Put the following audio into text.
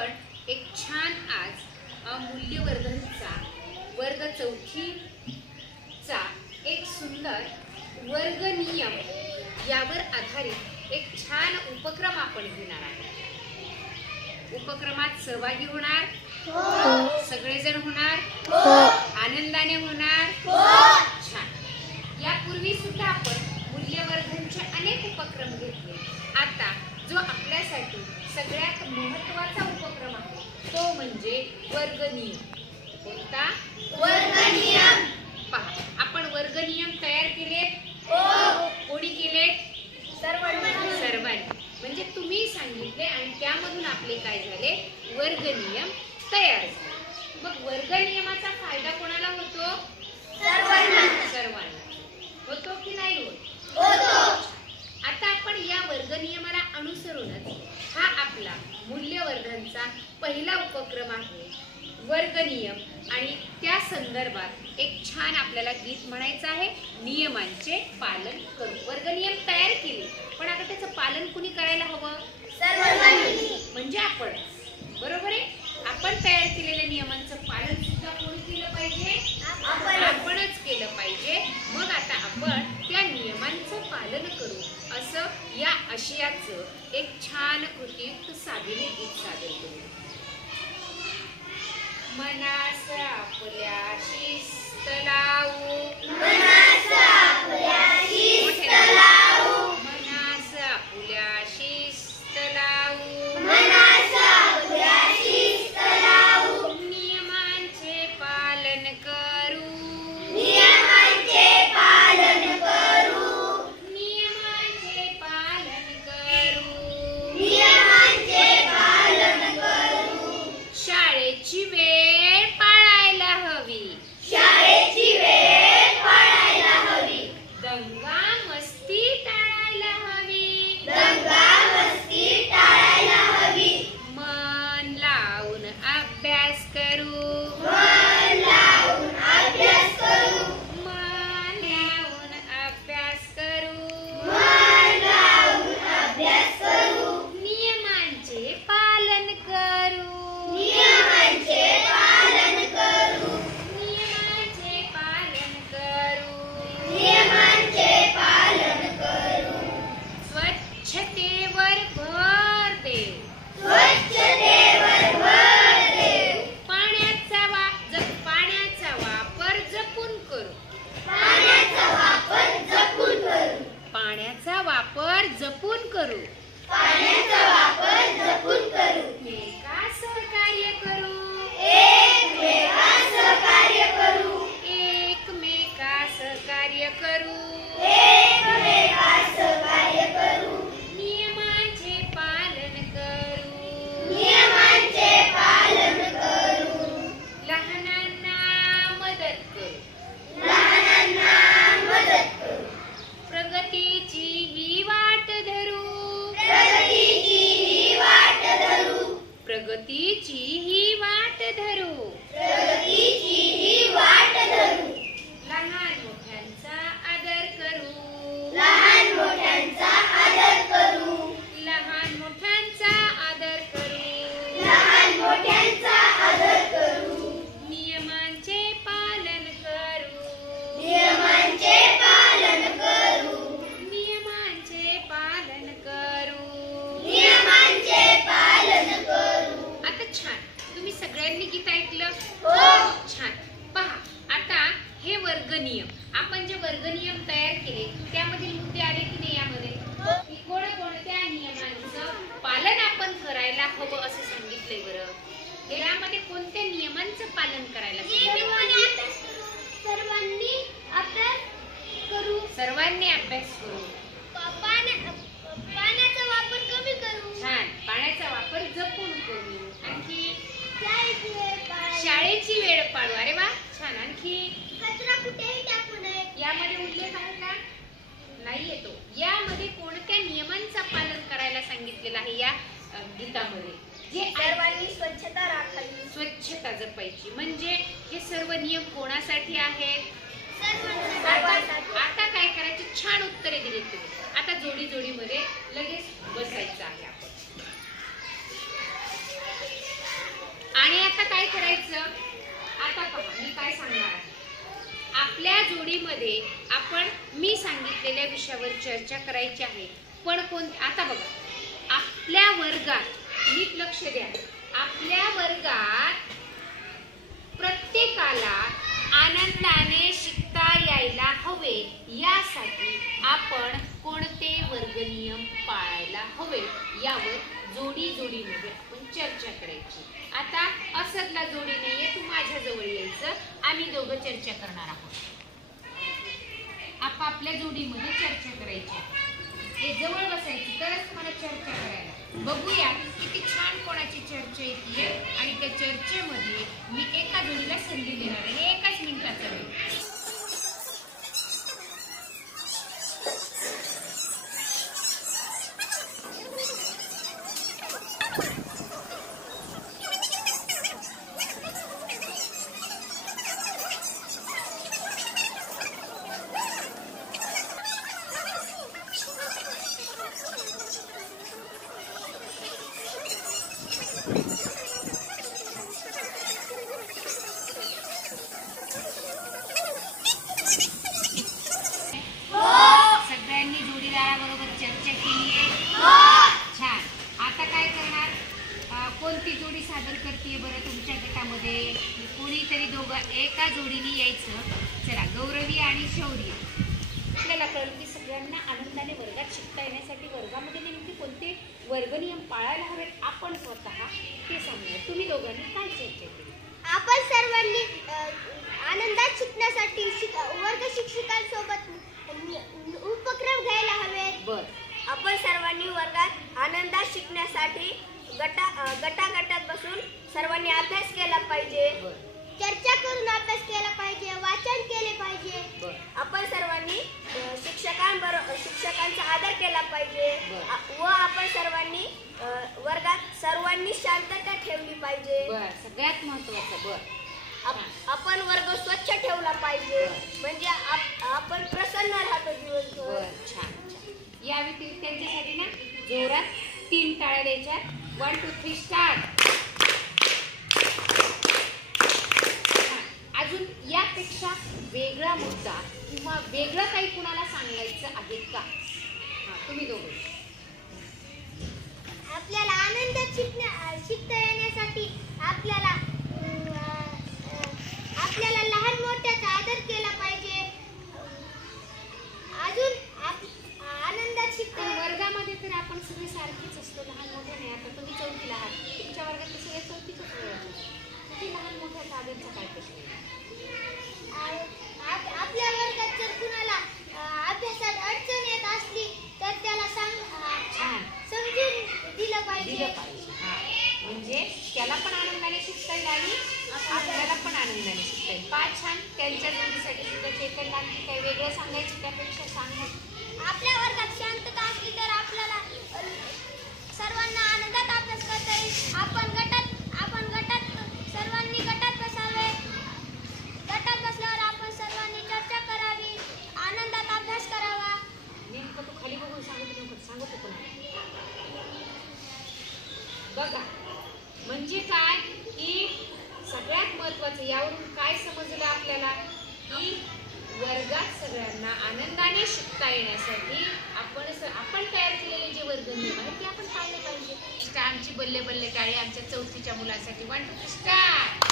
आपण एक छान आज मूल्यवर्धनचा वर्ग चौथीचा एक सुंदर वर्ग नियम यावर आधारित एक छान उपक्रम आपण घेणार आहोत। उपक्रमात सहभागी होणार सगळेजण होणार आनंदाने होणार छान। यापूर्वी सुद्धा आपण मूल्यवर्धनचे अनेक उपक्रम घेतले। आता जो आपल्यासाठी सगळ्यात महत्त्वाचा उपक्रम आहे तो म्हणजे वर्ग नियम। कोणता वर्ग नियम? पहा, आपण वर्ग नियम तयार केले? कोणी केले? सर्वांनी। म्हणजे तुम्ही सांगितले आणि त्यामधून आपले काय झाले वर्ग नियम तयार झाले। मग वर्ग नियमाचा फायदा कोणाला होतो? सर्वांना होतो की नाही होत? आता आपण या वर्ग नियमाला अनुसरूनच हा आपला मूल्यवर्धनचा पहिला उपक्रम आहे वर्ग नियम। आणि त्या संदर्भात एक छान आपल्याला गीत म्हणायचं आहे, नियमांचे पालन करू। वर्ग नियम तयार केले पण आता त्याचं पालन कुणी करायला हवं? सर्वांनी, म्हणजे आपण। बरोबर आहे? आपण तयार केलेल्या नियमांचं पालन सुद्धा कोणी केलं पाहिजे? आपणच केलं पाहिजे। मग आता आपण त्या नियमांचं पालन करू असं या आशयाचं एक छान कृतीयुक्त साधने गीत सादर करू। मनास आपल्या शिस्त लावू, मनास आपल्या शिस्त लावू, मनास आपल्या शिस्त लावू, मनास आपल्या शिस्त लावू, नियमांचे पालन करू, नियमांचे पालन करू, नियमांचे पालन करू, नियमांचे पालन करू, शाळेची वेळ पाळायला हवी, शाळेची वेळ पाळायला हवी, दंगा मस्ती टाळायला हवी, दंगा मस्ती टाळायला हवी, मन लावून अभ्यास करू, मन लावून अभ्यास करू, मन लावून अभ्यास करू, मन लावून अभ्यास करू, नियमांचे पालन करू, नियमांचे पालन करू, नियमांचे पालन करू, नियमांचे पालन करू, स्वच्छतेवर भर देऊ, स्वच्छतेवर भर देऊ, पाण्याचा वापर जपून करू, पाण्याचा वापर जपून करू, पाण्याचा वापर जपून करू, पाण्याचा वापर जपून करू, एकमेकास सहकार्य करू, एकमेकास सहकार्य करू, एकमेकास सहकार्य करू, एकमेकास सहकार्य करू, नियमांचे पालन करू, नियमांचे पालन करू, लहानांना मदत करू, लहानांना मदत करू, प्रगतीची ही वाट धरू, प्रगतीची ही वाट धरू, प्रगतीची ही वाट धरू, प्रगतीची ही वाट धरू, लहान मोठ्यांचा आदर करू, लहान मोठ्यांचा आदर करू, लहान मोठ्यांचा आदर करू, लहान मोठ्यांचा आदर करू, नियमांचे पालन करू, नियमांचे पालन करू, नियमांचे पालन करू, नियमांचे पालन करू। आता छान, तुम्ही सगळ्यांनी गीत ऐकलं? छान। पहा, आता हे वर्ग नियम, आपण जे वर्ग नियम तयार केले त्यामधील मुद्दे आले की नाही यामध्ये? कोणकोणत्या नियमांचं पालन आपण करायला हवं असं सांगितलंय बरं? यामध्ये कोणत्या नियमांचं पालन करायला सांगितलं? सर्वांनी अभ्यास करू, सर्वांनी अभ्यास करू, पाण्याचा वापर कमी करू, छान, पाण्याचा वापर जपून करू, आणखी शाळेची वेळ पाळू, अरे वा छान, आणखी कचरा कुठेही टाकू नये, यामध्ये उल्लेख आहे का? नाही येतो। यामध्ये कोणत्या नियमांचं पालन करायला सांगितलेलं आहे या गीतामध्ये? जे सर्वांनी स्वच्छता राखावी, स्वच्छता जपायची। म्हणजे हे सर्व नियम कोणासाठी आहेत? आता काय करायचे? छान उत्तरे दिली तुम्ही। आता जोडी जोडीमध्ये लगेच बसायचं आहे आपण। करायचं आता पहा मी काय सांगणार आहे. आपल्या जोडीमध्ये आपण मी सांगितलेल्या विषयावर चर्चा करायची आहे. पण आता बघा आपल्या वर्गात नीट लक्ष द्या. आपल्या वर्गात प्रत्येकाला आनंदाने शिकता यायला हवे यासाठी आपण कोणते वर्ग नियम पाळायला हवे यावर जोडीमध्ये आपण चर्चा करायची. आता असदला जोडी नाहीये, तू माझ्या जवळ यायचं, आम्ही दोघं चर्चा करणार आहोत. आपापल्या जोडीमध्ये चर्चा करायची आहे. हे जवळ बसायची तरच तुम्हाला चर्चा करायला. बघूया किती छान कोणाची चर्चा येते आणि त्या चर्चेमध्ये मी एका जोडीला संधी देणार आहे. एकाच मिनिटाचा वेळ. सगळ्यांनी जोडीदाराबरोबर चर्चा केली आहे. छान. आता काय करणार? कोणती जोडी सादर करते बरं तुमच्या गटामध्ये? कोणीतरी दोघं एका जोडीने यायचं. चला गौरवी आणि शौर्य. आपल्याला कळलं की सगळ्यांना आनंदाने वर्गात शिकता येण्यासाठी वर्गामध्ये नेमके कोणते वर्गनियम पाळायला हवेत आपण स्वतः ते सांगणार. तुम्ही दोघांनी काय चर्चा केली? आपण सर्वांनी आनंदात शिकण्यासाठी वर्ग शिक्षकांसोबत उपक्रम घ्यायला हवेत. बर. आपण सर्वांनी वर्गात आनंदात शिकण्यासाठी गटागटात बसून सर्वांनी अभ्यास केला पाहिजे. चर्चा करून अभ्यास केला पाहिजे. वाचन केले पाहिजे. आपण सर्वांनी शिक्षकांचा आदर केला पाहिजे व आपण सर्वांनी वर्गात सर्वांनी शांतता ठेवली पाहिजे. सगळ्यात महत्त्वाचं. आपण वर्ग स्वच्छ ठेवला पाहिजे म्हणजे आपण प्रसन्न राहतो दिवसभर. छान छान. या व्यतिरिक्त त्यांच्यासाठी ना जोरात 3 टाळ्या द्यायच्या. 1 2 3 स्टार्ट. अजून यापेक्षा वेगळा मुद्दा किंवा वेगळं काही कुणाला सांगायचं आहे का? तुम्ही दोघं. आपल्याला आनंदात शिकता येण्यासाठी आपल्याला लहान मोठ्याचा आदर केला पाहिजे. अजून आनंदात शिकता वर्गामध्ये तर आपण सगळे सारखेच असतो. लहान मोठे नाही. आता तुम्ही 4थीला आहात. तुमच्या वर्गात सगळे 4थीच किती लहान मोठ्याचा आदरचा काय प्रश्न? आपल्या वर्गात जर कुणाला अभ्यासात अडचण येत असली तर त्याला समजून दिलं पाहिजे. म्हणजे त्याला पण आनंदाने शिकता येईल आणि आपल्याला पण आनंदाने शिकता येईल. 5 छान. त्यांच्या जोडीसाठी सुद्धा चेतन आणखी काही वेगळं सांगायचं त्यापेक्षा सांगा. आपल्या वर्गात शांतता असली तर आपल्याला सर्वांना आनंदात अभ्यास करता येईल. आपण गटात सर्वांनी गटात बसावे. गटात बसल्यावर आपण सर्वांनी चर्चा करावी. आनंदात अभ्यास करावा. नेमकं तू खाली बघून सांगतो पण बघा. म्हणजे काय की सगळ्यात महत्वाचं यावरून काय समजलं आपल्याला की वर्गात सगळ्यांना आनंदाने शिकता येण्यासाठी आपण तयार केलेले जे वर्ग नियम आहेत ते आपण पाळले पाहिजे. आमची बल्ले बल्ले टाळी आमच्या 4थीच्या मुलांसाठी. 1 2 3 स्टार्ट.